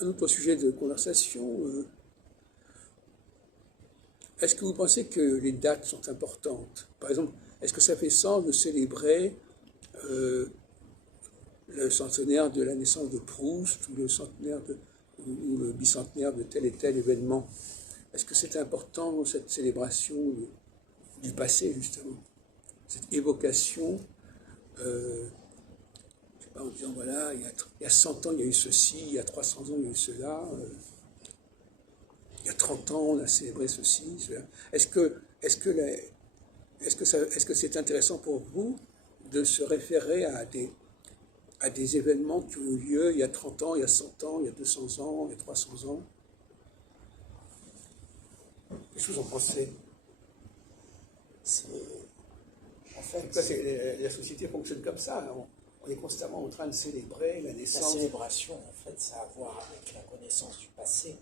un autre sujet de conversation. Est-ce que vous pensez que les dates sont importantes? Par exemple, est-ce que ça fait sens de célébrer euh, le centenaire de la naissance de Proust ou ou le bicentenaire de tel et tel événement? Est-ce que c'est important, cette célébration du passé, justement? Cette évocation, je sais pas, en disant, voilà, il y a 100 ans, il y a eu ceci, il y a 300 ans, il y a eu cela, il y a 30 ans, on a célébré ceci, cela. Est-ce que c'est intéressant pour vous de se référer à des événements qui ont eu lieu il y a 30 ans, il y a 100 ans, il y a 200 ans, il y a 300 ans? Qu'est-ce que vous en pensez? C'est, en La société fonctionne comme ça. On est constamment en train de célébrer la la naissance. célébration, en fait, ça a à voir avec la connaissance du passé.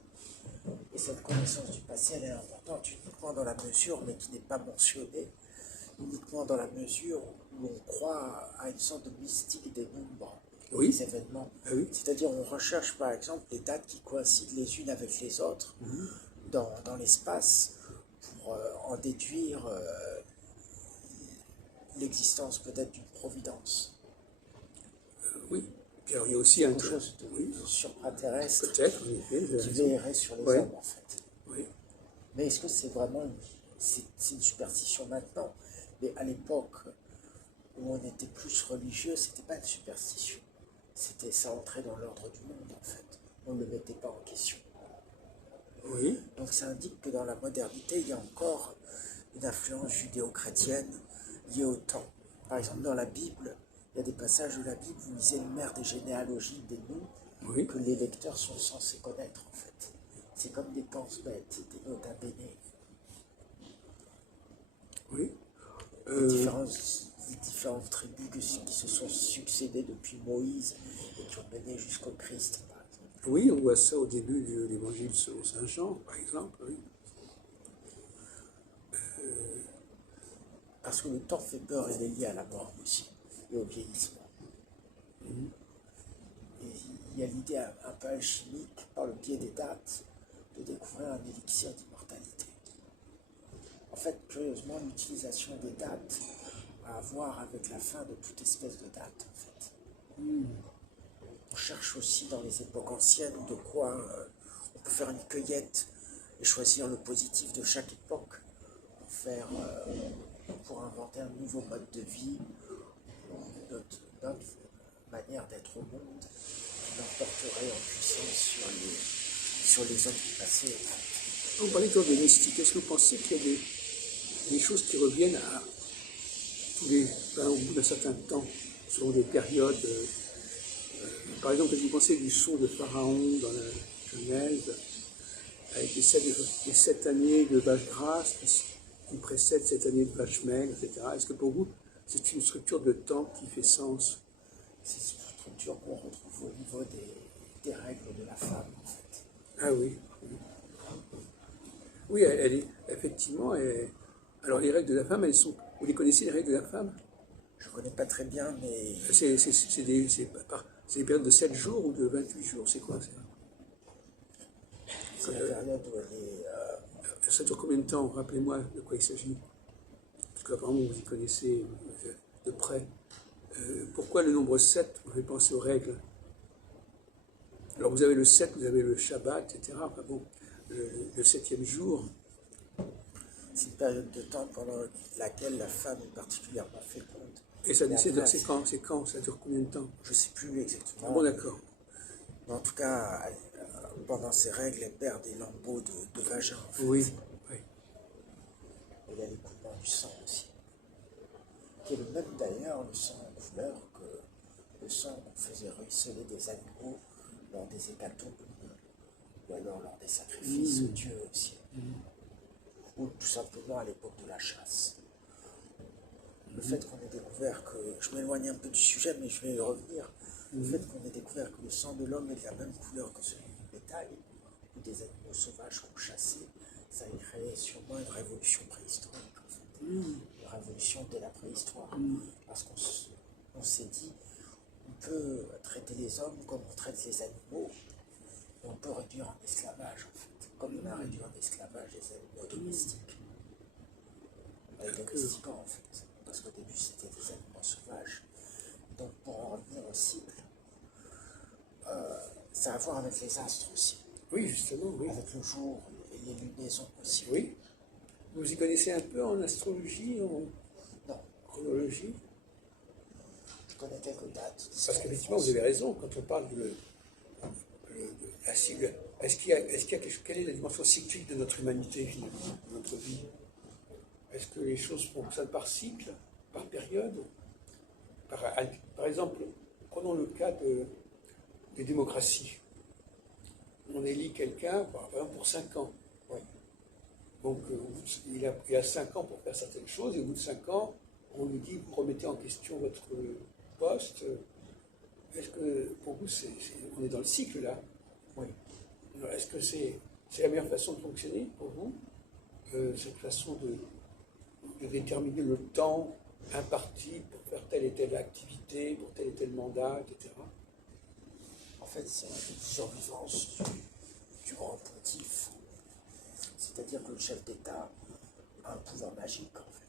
Et cette connaissance du passé, elle est importante uniquement dans la mesure, mais qui n'est pas mentionnée, uniquement dans la mesure où on croit à une sorte de mystique des nombres, Oui. des événements. Ah oui. C'est-à-dire, on recherche par exemple les dates qui coïncident les unes avec les autres dans l'espace pour en déduire l'existence peut-être d'une providence. Oui. Puis alors, il y a aussi Quelque chose de oui, supraterrestre peut-être, en effet, vous avez qui raison. veillerait sur les Ouais. hommes en fait. Oui. Mais est-ce que c'est vraiment c'est une superstition maintenant? Mais à l'époque où on était plus religieux, c'était pas une superstition. C'était ça entrait dans l'ordre du monde en fait. On ne le mettait pas en question. Oui. Donc ça indique que dans la modernité, il y a encore une influence judéo-chrétienne liée au temps. Par exemple, dans la Bible, il y a des passages où la Bible, vous lisez le maire des généalogies, des noms Oui. que les lecteurs sont censés connaître en fait. C'est comme des pense-bêtes, des nota bene. Oui. Les différentes tribus qui se sont succédées depuis Moïse et qui ont mené jusqu'au Christ, par exemple. Oui, on voit ça au début de l'évangile selon saint Jean, par exemple. Oui. Parce que le temps fait peur et il est lié à la mort aussi, et au vieillissement. Et il y a l'idée un peu alchimique, par le biais des dates, de découvrir un élixir d'immortalité. En fait, curieusement, l'utilisation des dates a à voir avec la fin de toute espèce de date, en fait. On cherche aussi dans les époques anciennes de quoi on peut faire une cueillette et choisir le positif de chaque époque pour inventer un nouveau mode de vie, notre manière d'être au monde qui l'emporterait en puissance sur les hommes du passé. En fait. Vous parlez toujours de mystique. Est-ce que vous pensez qu'il y a des choses qui reviennent au bout d'un certain temps, selon des périodes par exemple, est-ce que vous pensez du son de Pharaon dans la Genèse, avec les 7 années de vache grasse qui précèdent cette année de vache maigre, etc. Est-ce que pour vous, c'est une structure de temps qui fait sens? C'est une structure qu'on retrouve au niveau des règles de la femme, en fait. Ah oui. Oui, elle est effectivement. Alors les règles de la femme, elles sont. Vous les connaissez, les règles de la femme? Je ne connais pas très bien, mais C'est des périodes de 7 jours ou de 28 jours, c'est quoi ça? c'est la période où elle est... Ça dure combien de temps? Rappelez-moi de quoi il s'agit. Parce qu'apparemment vous y connaissez de près. Pourquoi le nombre 7 vous fait penser aux règles? Alors vous avez le 7, vous avez le Shabbat, etc. Enfin bon, le 7e jour. C'est une période de temps pendant laquelle la femme est particulièrement féconde. Et ça décide, c'est quand? Ça dure combien de temps? Je ne sais plus exactement. Ah bon, d'accord. Mais en tout cas, pendant ces règles, elle perd des lambeaux de vagin. En fait. Oui, oui. Et il y a l'écoulement du sang aussi. Qui est le même d'ailleurs, le sang en couleur, que le sang qu'on faisait ruisseler des animaux lors des hécatombes, ou alors lors des sacrifices aux dieux aussi. Ou tout simplement à l'époque de la chasse. Le fait qu'on ait découvert que, je m'éloigne un peu du sujet, mais je vais y revenir, le fait qu'on ait découvert que le sang de l'homme est de la même couleur que celui du bétail, ou des animaux sauvages qu'on chassait, ça a créé sûrement une révolution préhistorique, en fait. Une révolution dès la préhistoire. Parce qu'on s'est dit, on peut traiter les hommes comme on traite les animaux, on peut réduire en esclavage, en fait, comme on a réduit en esclavage les animaux domestiques. Les domestiquants, en fait, parce qu'au début, c'était des animaux sauvages. Donc, pour en revenir au cycle, ça a à voir avec les astres aussi. Oui, justement, oui. Avec le jour et les lunaisons aussi. Oui. Vous y connaissez un peu en astrologie, en Non, chronologie? je connais quelques dates. Parce qu'effectivement, vous avez raison, quand on parle de la cycle, est-ce qu'il y a quelle est la dimension cyclique de notre humanité, finalement, de notre vie? Est-ce que les choses fonctionnent par cycle, par période? Par exemple, prenons le cas des démocraties. On élit quelqu'un, par exemple, pour 5 ans. Oui. Donc, il a 5 ans pour faire certaines choses, et au bout de 5 ans, on lui dit, vous remettez en question votre poste. Est-ce que, pour vous, on est dans le cycle, là? Oui. Alors, est-ce que c'est la meilleure façon de fonctionner, pour vous, cette façon de déterminer le temps imparti pour faire telle et telle activité, pour tel et tel mandat, etc.? En fait, c'est une survivance du grand pontife. C'est-à-dire que le chef d'État a un pouvoir magique, en fait.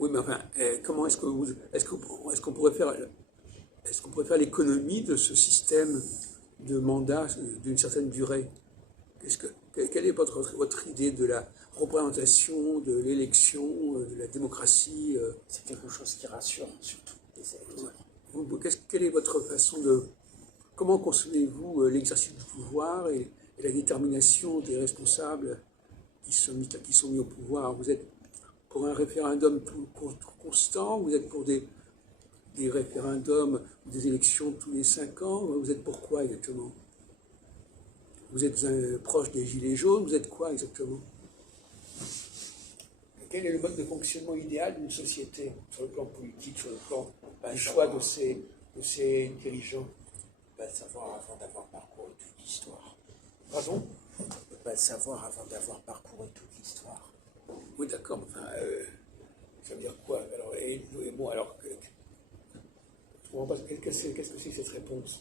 Oui, mais enfin, comment est-ce qu'on pourrait faire l'économie de ce système de mandat d'une certaine durée? Quelle est votre idée de la représentation, de l'élection, de la démocratie? C'est quelque chose qui rassure, surtout, les électeurs. Quelle est votre façon comment concevez-vous l'exercice du pouvoir et la détermination des responsables qui sont mis au pouvoir? Vous êtes pour un référendum constant? Vous êtes pour des référendums ou des élections tous les 5 ans? Vous êtes pour quoi exactement? Vous êtes proche des Gilets jaunes? Vous êtes quoi exactement? Quel est le mode de fonctionnement idéal d'une société, sur le plan politique, sur le plan du choix de ses dirigeants? On ne peut pas le savoir avant d'avoir parcouru toute l'histoire. Pardon? On ne peut pas le savoir avant d'avoir parcouru toute l'histoire. Oui, d'accord, mais enfin, ça veut dire quoi? Alors, et moi, alors, je comprends pas, qu'est-ce que c'est cette réponse?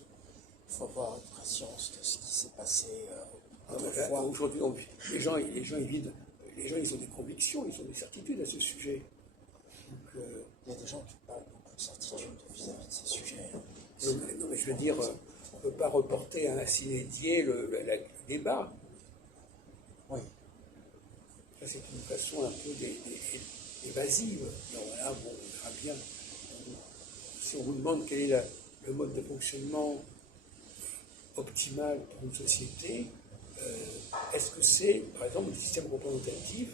Il faut avoir une préscience de ce qui s'est passé autrefois. Aujourd'hui, les gens, ils ont des convictions, ils ont des certitudes à ce sujet. Donc, il y a des gens qui parlent beaucoup de certitude vis-à-vis de ces sujets. Non, mais je veux dire, on ne peut pas reporter à un sine-die le débat. Oui. Ça, c'est une façon un peu évasive. Donc, voilà, bon, on verra bien. Si on vous demande quel est le mode de fonctionnement optimal pour une société, est-ce que c'est, par exemple, le système représentatif,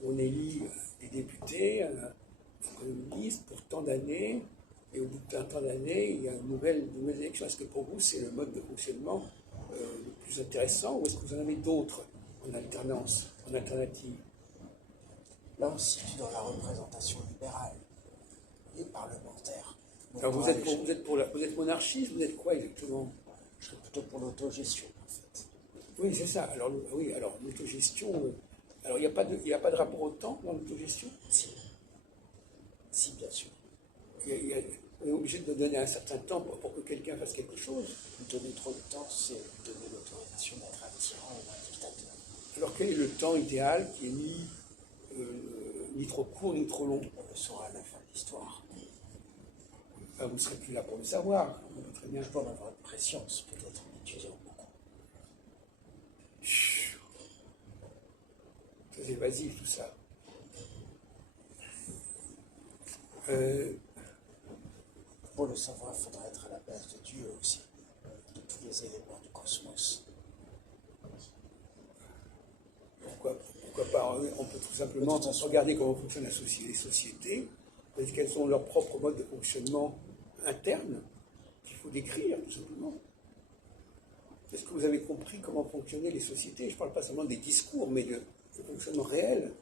où on élit des députés, un Premier ministre pour tant d'années, et au bout d'un temps d'années, il y a une nouvelle élection? Est-ce que pour vous, c'est le mode de fonctionnement le plus intéressant, ou est-ce que vous en avez d'autres en alternance, en alternative? Là, on se situe dans la représentation libérale et parlementaire. Donc, alors vous êtes monarchiste, vous êtes quoi exactement? Je serais plutôt pour l'autogestion, en fait. Oui, c'est ça. Alors, oui, alors l'autogestion. Alors, il n'y a pas de rapport au temps dans l'autogestion? Si. Si, bien sûr. On est obligé de donner un certain temps pour que quelqu'un fasse quelque chose. Lui donner trop de temps, c'est lui donner l'autorisation d'être un tyran ou un dictateur. Alors, quel est le temps idéal qui est ni trop court ni trop long? On le saura à la fin de l'histoire. Enfin, vous ne serez plus là pour le savoir. Très bien. Je peux en avoir une préscience, peut-être en étudiant beaucoup. C'est évasif tout ça. Pour le savoir, il faudra être à la base de Dieu aussi, de tous les éléments du cosmos. Pourquoi pas? On peut tout simplement regarder comment fonctionnent les sociétés, parce qu'elles ont leur propre mode de fonctionnement interne, qu'il faut décrire tout simplement. Est-ce que vous avez compris comment fonctionnaient les sociétés? Je ne parle pas seulement des discours, mais de fonctionnement réel.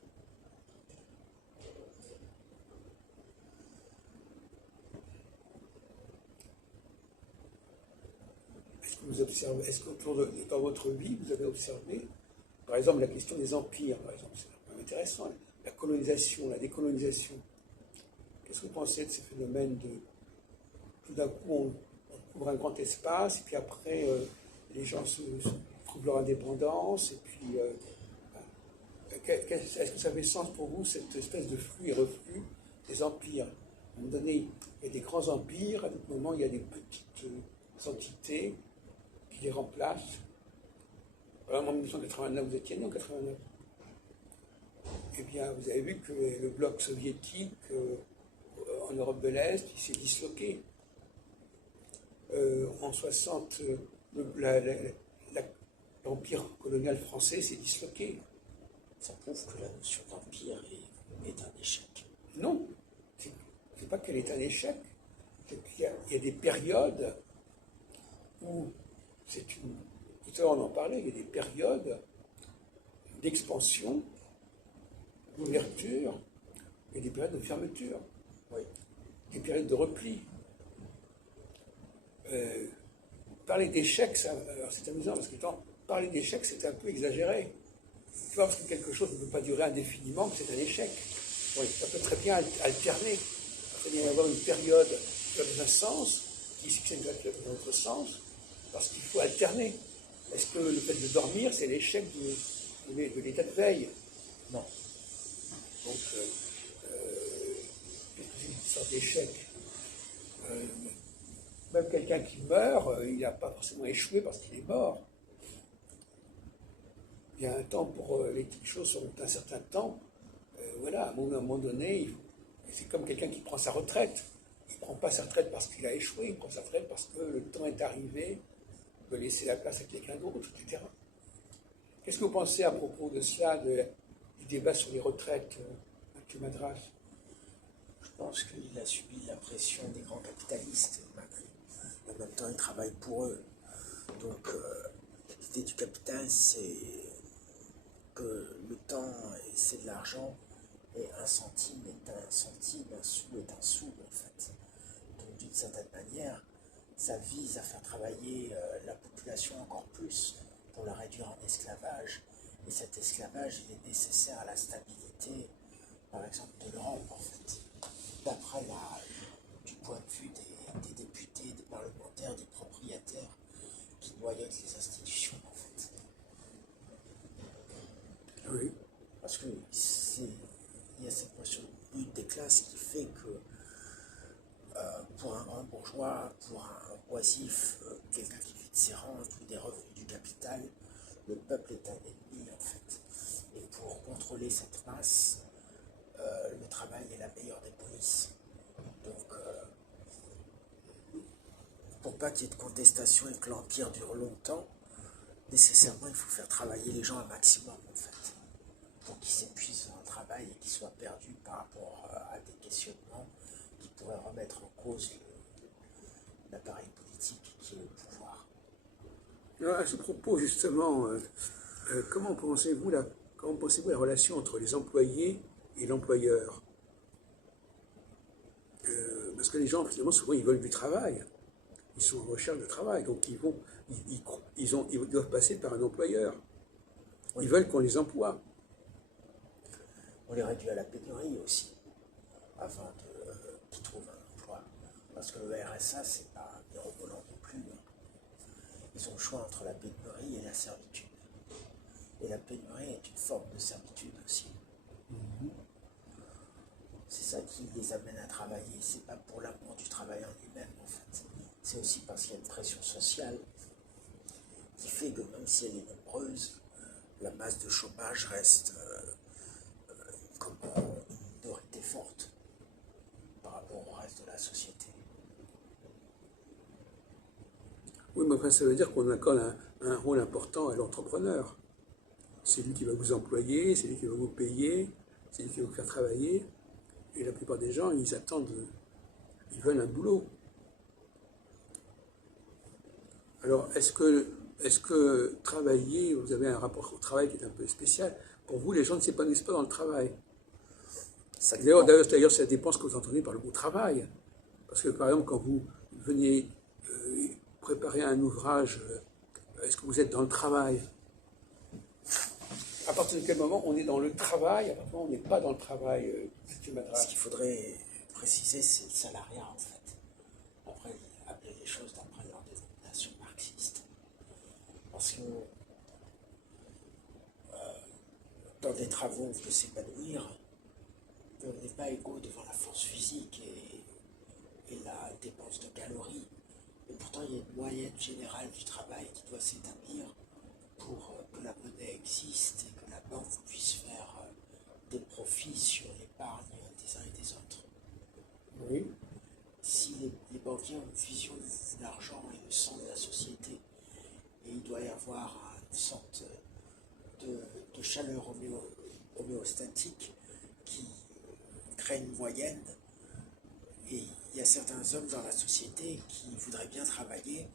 Est-ce dans votre vie, vous avez observé, par exemple, la question des empires, par exemple, c'est intéressant, la colonisation, la décolonisation. Qu'est-ce que vous pensez de ces phénomènes de, tout d'un coup, couvre un grand espace, et puis après, les gens trouvent leur indépendance, et puis est-ce que ça avait sens pour vous, cette espèce de flux et reflux des empires? À un moment donné, il y a des grands empires, à d'autres moments, il y a des petites entités qui les remplacent. Par exemple, en 1989, vous étiez né en 89. Eh bien, vous avez vu que le bloc soviétique en Europe de l'Est, il s'est disloqué. En 60, l'empire colonial français s'est disloqué. Ça prouve que la notion d'empire est un échec. Non, c'est pas qu'elle est un échec, c'est qu'il y a des périodes où tout à l'heure on en parlait, il y a des périodes d'expansion, d'ouverture, et des périodes de fermeture, Oui. des périodes de repli. Parler d'échec, c'est amusant parce que parler d'échec, c'est un peu exagéré. Tu vois, parce que quelque chose ne peut pas durer indéfiniment, que c'est un échec. Oui, ça peut très bien alterner. Ça peut bien y avoir une période qui a un sens, qui succède à un autre sens, parce qu'il faut alterner. Est-ce que le fait de dormir, c'est l'échec de l'état de veille? Non. Donc, qu'est-ce que c'est une sorte d'échec? Même quelqu'un qui meurt, il n'a pas forcément échoué parce qu'il est mort. Il y a un temps pour les choses sont un certain temps. Voilà, à un moment donné, c'est comme quelqu'un qui prend sa retraite. Il ne prend pas sa retraite parce qu'il a échoué, il prend sa retraite parce que le temps est arrivé de laisser la place à quelqu'un d'autre, etc. Qu'est-ce que vous pensez à propos de cela, du débat sur les retraites, M. Madras? Je pense qu'il a subi la pression des grands capitalistes, Macri. En même temps, il travaille pour eux. Donc, l'idée du capital, c'est que le temps, c'est de l'argent, et un centime est un centime, un sou est un sou, en fait. Donc, d'une certaine manière, ça vise à faire travailler la population encore plus pour la réduire en esclavage. Et cet esclavage, il est nécessaire à la stabilité, par exemple, de l'Europe, en fait. D'après du point de vue des députés, des parlementaires, des propriétaires qui noyautent les institutions, en fait. Oui. Parce que il y a cette notion de lutte des classes qui fait que pour un grand bourgeois, pour un oisif, quelqu'un qui vit de ses rentes ou des revenus du capital, le peuple est un ennemi, en fait. Et pour contrôler cette masse, le travail est la meilleure des polices. Donc, pour pas qu'il y ait de contestation et que l'empire dure longtemps, nécessairement il faut faire travailler les gens un maximum, en fait, pour qu'ils s'épuisent dans le travail et qu'ils soient perdus par rapport à des questionnements qui pourraient remettre en cause l'appareil politique qui est le pouvoir. Alors, à ce propos, justement, comment pensez-vous la relation entre les employés et l'employeur? Parce que les gens, finalement, souvent, ils veulent du travail. Ils sont en recherche de travail. Donc, ils doivent passer par un employeur. Oui. Ils veulent qu'on les emploie. On les réduit à la pénurie aussi, afin qu'ils trouvent un emploi. Parce que le RSA, c'est pas mirobolant non plus. Ils ont le choix entre la pénurie et la servitude. Et la pénurie est une forme de servitude aussi. C'est ça qui les amène à travailler. C'est pas pour l'amour du travail en lui-même, en fait. C'est aussi parce qu'il y a une pression sociale qui fait que même si elle est nombreuse, la masse de chômage reste comme une minorité forte par rapport au reste de la société. Oui, mais enfin, ça veut dire qu'on accorde un rôle important à l'entrepreneur. C'est lui qui va vous employer, c'est lui qui va vous payer, c'est lui qui va vous faire travailler. Et la plupart des gens, ils veulent un boulot. Alors, est-ce que travailler, vous avez un rapport au travail qui est un peu spécial? Pour vous, les gens ne s'épanouissent pas dans le travail. D'ailleurs, ça dépend ce que vous entendez par le mot travail. Parce que, par exemple, quand vous venez préparer un ouvrage, est-ce que vous êtes dans le travail? À partir de quel moment on est dans le travail, à partir du moment où on n'est pas dans le travail, M. Madras? Ce qu'il faudrait préciser, c'est le salariat, en fait. Après, appeler les choses d'après Parce que dans des travaux, on peut s'épanouir, mais on n'est pas égaux devant la force physique et la dépense de calories. Et pourtant, il y a une moyenne générale du travail qui doit s'établir pour que la monnaie existe et que la banque puisse faire des profits sur l'épargne des uns et des autres. Oui. Si les banquiers ont une vision de l'argent et le sang de la société, et il doit y avoir une sorte de chaleur homéostatique qui crée une moyenne, et il y a certains hommes dans la société qui voudraient bien travailler,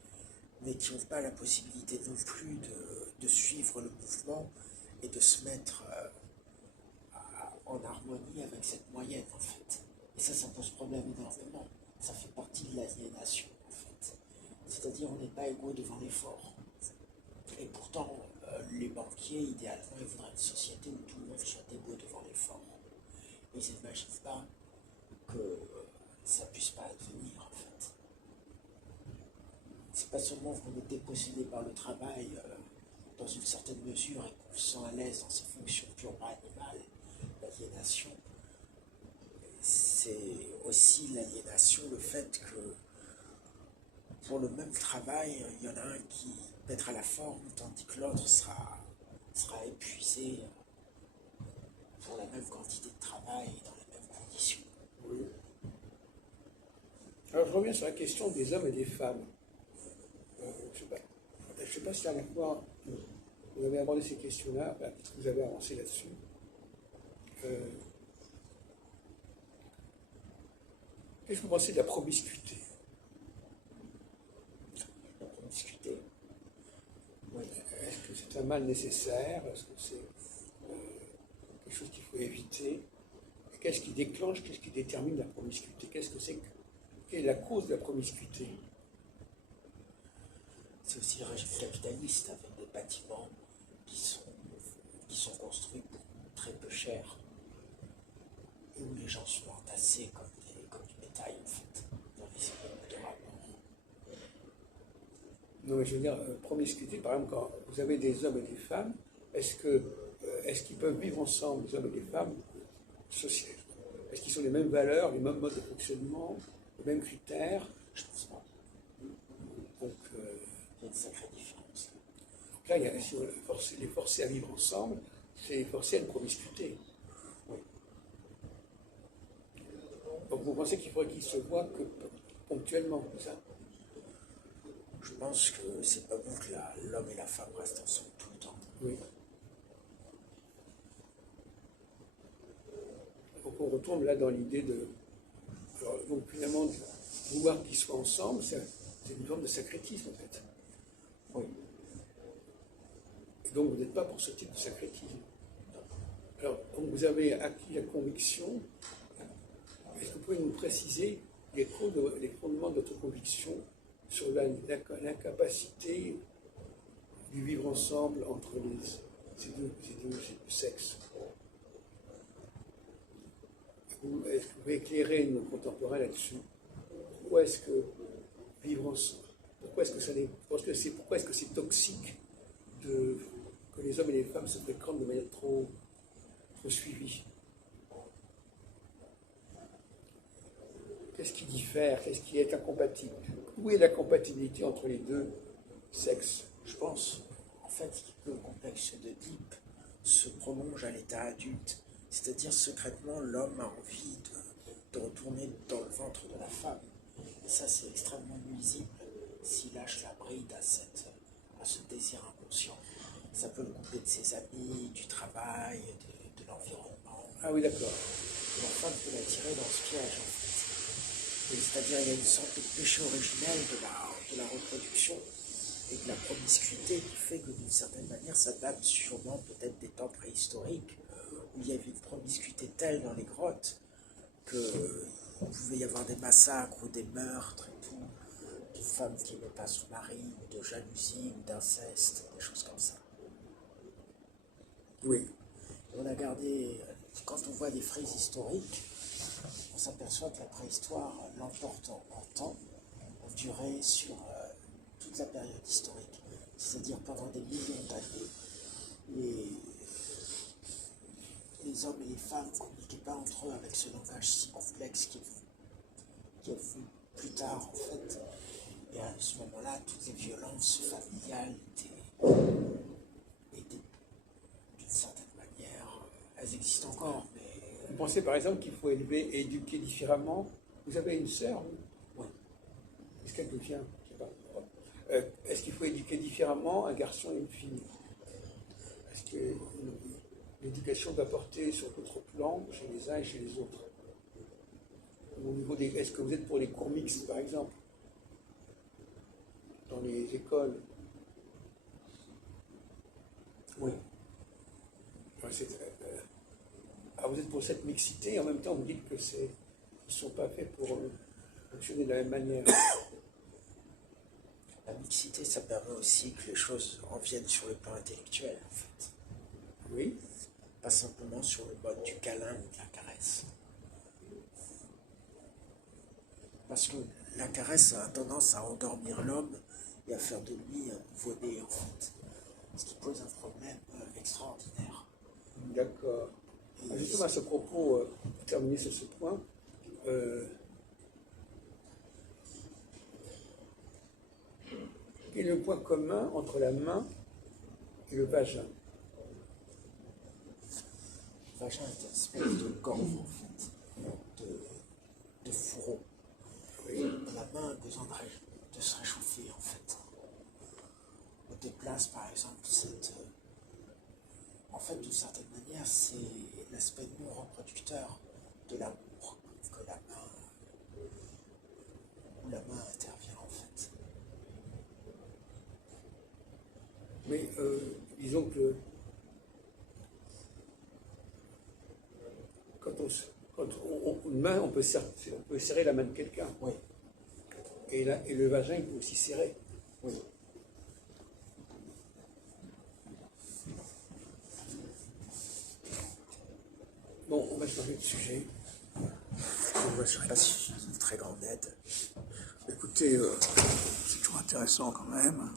mais qui n'ont pas la possibilité non plus de suivre le mouvement et de se mettre en harmonie avec cette moyenne, en fait. Et ça pose problème énormément. Ça fait partie de l'aliénation, en fait. C'est-à-dire, on n'est pas égaux devant l'effort. Et pourtant, les banquiers, idéalement, ils voudraient une société où tout le monde soit égaux devant l'effort. Ils n'imaginent pas que ça ne puisse pas advenir, en fait. C'est pas seulement qu'on est dépossédé par le travail dans une certaine mesure et qu'on se sent à l'aise dans ses fonctions purement animales, l'aliénation, c'est aussi l'aliénation, le fait que pour le même travail, il y en a un qui mettra la forme, tandis que l'autre sera épuisé pour la même quantité de travail et dans les mêmes conditions. Oui. Alors je reviens sur la question des hommes et des femmes. Je ne sais pas si la dernière fois vous avez abordé ces questions-là, peut-être que vous avez avancé là-dessus. Qu'est-ce que vous pensez de la promiscuité? La promiscuité. Oui. Est-ce que c'est un mal nécessaire? Est-ce que c'est quelque chose qu'il faut éviter? Qu'est-ce qui déclenche, qu'est-ce qui détermine la promiscuité? Qu'est-ce que c'est que, quelle est la cause de la promiscuité? C'est aussi un régime capitaliste avec des bâtiments qui sont construits pour très peu cher et où les gens sont entassés comme du bétail, en fait, dans les immeubles de rapport. Non, mais je veux dire, promiscuité, par exemple, quand vous avez des hommes et des femmes, est-ce qu'ils peuvent vivre ensemble, les hommes et les femmes, sociaux? Est-ce qu'ils ont les mêmes valeurs, les mêmes modes de fonctionnement, les mêmes critères? Je pense pas. Donc, Il y a une sacrée différence. donc là, si on les forcer à vivre ensemble, c'est les forcer à une promiscuité. Oui. Donc vous pensez qu'il faudrait qu'ils se voient que ponctuellement, ça? Je pense que c'est pas bon que l'homme et la femme restent ensemble tout le temps. Oui. Donc on retombe là dans l'idée de... Alors, donc finalement, de vouloir qu'ils soient ensemble, c'est une forme de sacrétisme en fait. Oui. Et donc vous n'êtes pas pour ce type de sacrétisme. Alors, donc vous avez acquis la conviction. Est-ce que vous pouvez nous préciser les fondements de votre conviction sur l'incapacité du vivre ensemble entre ces deux sexes? Est-ce que vous pouvez éclairer nos contemporains là-dessus? Pourquoi est-ce que vivre ensemble, pourquoi est-ce que c'est toxique que les hommes et les femmes se fréquentent de manière trop suivie? Qu'est-ce qui diffère? Qu'est-ce qui est incompatible? Où est la compatibilité entre les deux sexes? Je pense, en fait, que le complexe d'Oedipe se prolonge à l'état adulte. C'est-à-dire, secrètement, l'homme a envie de retourner dans le ventre de la femme. Et ça, c'est extrêmement nuisible s'il lâche la bride à ce désir inconscient. Ça peut le couper de ses amis, du travail, de l'environnement. Ah oui, d'accord. Et la femme peut l'attirer dans ce piège, en fait. C'est-à-dire, il y a une sorte de péché originel de la reproduction et de la promiscuité qui fait que, d'une certaine manière, ça date sûrement peut-être des temps préhistoriques, où il y avait une promiscuité telle dans les grottes qu'il pouvait y avoir des massacres ou des meurtres et tout, de femmes qui n'aimaient pas son mari, ou de jalousie, ou d'inceste, des choses comme ça. Oui. On a gardé, quand on voit des frises historiques, on s'aperçoit que la préhistoire l'emporte en temps, en durée sur toute la période historique. C'est-à-dire pendant des millions d'années, les hommes et les femmes ne communiquaient pas entre eux avec ce langage si complexe qui est venu plus tard en fait. Et à ce moment-là, toutes les violences familiales étaient d'une certaine manière, elles existent encore, mais... Vous pensez par exemple qu'il faut élever et éduquer différemment? Vous avez une sœur? Oui. Est-ce qu'elle devient? Je sais pas. Est-ce qu'il faut éduquer différemment un garçon et une fille? Est-ce que l'éducation doit porter sur d'autres plans chez les uns et chez les autres? Au niveau des... Est-ce que vous êtes pour les cours mixtes par exemple dans les écoles? Oui. Alors vous êtes pour cette mixité, en même temps vous dites que ils ne sont pas faits pour fonctionner de la même manière. La mixité, ça permet aussi que les choses en viennent sur le plan intellectuel, en fait. Oui. Pas simplement sur le mode du câlin ou de la caresse. Parce que la caresse a tendance à endormir l'homme et à faire de lui un nouveau-né, en fait. Ce qui pose un problème extraordinaire. D'accord. Justement, à ce propos, pour terminer sur ce point, quel est le point commun entre la main et le vagin? Le vagin est une espèce de gorge, en fait, de fourreau. Oui. La main a besoin de se réchauffer, en fait. On déplace, par exemple, en fait, d'une certaine manière, c'est l'aspect non reproducteur de l'amour que où la main intervient, en fait. Mais disons que une main, on peut serrer la main de quelqu'un. Oui. Et le vagin, il peut aussi serrer. Oui. Bon, on va changer de sujet. Je ne sais pas si je suis une très grande aide. Écoutez, c'est toujours intéressant quand même.